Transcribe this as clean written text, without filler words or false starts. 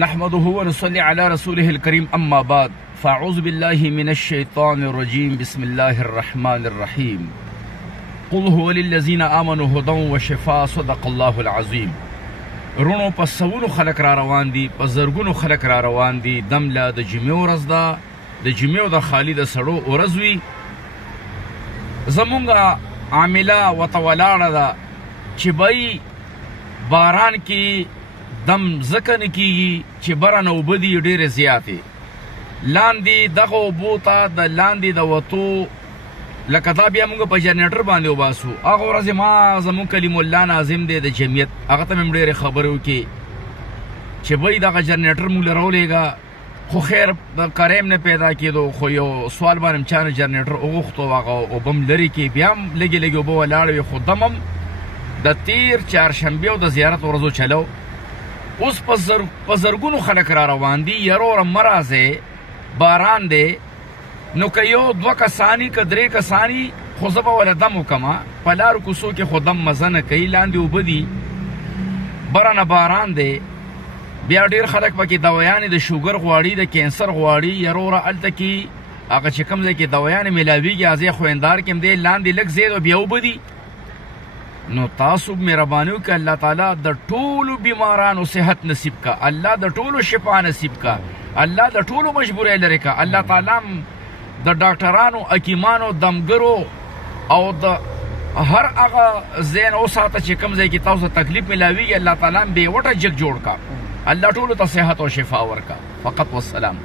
نحمده ونصلي على رسوله الكريم أما بعد فأعوذ بالله من الشيطان الرجيم بسم الله الرحمن الرحيم قل هو للذين آمنوا هدى وشفاء صدق الله العظيم. رونو پس سونو خلق را روان دي، پس زرگونو خلق را روان دي. دم لا د جمعو ورځ ده، د جمعو د خالی د سړو ورځ وي. زمونږه عامله ورته ولاړه ده چې بی باران کې دم ځکه نه کېږي چې بره نه اوبه دي ډېرې زیاتې. لاندې دغه اوبو ته د لاندې د وتو لکه دا بیا موږ په جنریټر باندې وباسو. هغه ورځې ما زموږ کلیم الله ناظم دی د جمعیت، هغه ته مې ډېرې خبرې وکړې چې بی دغه جنریټر موږ له راولېږه، خو خیر د کریم نه پیدا کېدو. خو یو سوال باندې م چا نه جنریټر وغوښتو، هغه اوبه م لرې کې بیا هم لږې لږې اوبه ولاړې وې، خو دم هم د تېر چهارشنبې او د زیارت ورځو چلو. اوس په زرګونو خلک را روان دي. یروره مه راځئ، باران دی. نو که یو دوه کسانی که درې کسانی خو زه به وله دم وکمه. په لارو کوڅو کې خو دم مزه نه کوي، لاندې اوبه دي، بره نه باران دی. بیا ډېر خلک پکې دوایانې د شوګر غواړي، د کینسر غواړي. یروره هلته کې هغه چې کوم ځای کې دوایانې میلاویږي، هغه خویندار کې هم دی، لاندې لږ زید او بیا اوبه دي. نو تاسو مهرباني وکړه، الله تعالی د ټولو بیمارانو صحت نصیب کا، الله د ټولو شفا نصیب کا، الله د ټولو مجبورۍ لرې کا. الله تعالی د ډاکټرانو، حکیمانو، دمګرو او د هر هغه ځای نه وساته چې کوم ځای کې تاسو تکلیف میلاویږي، الله تعالی بې وټه جګ جوړ کا. الله ټولو ته صحت او شفا ورکا. فقط والسلام.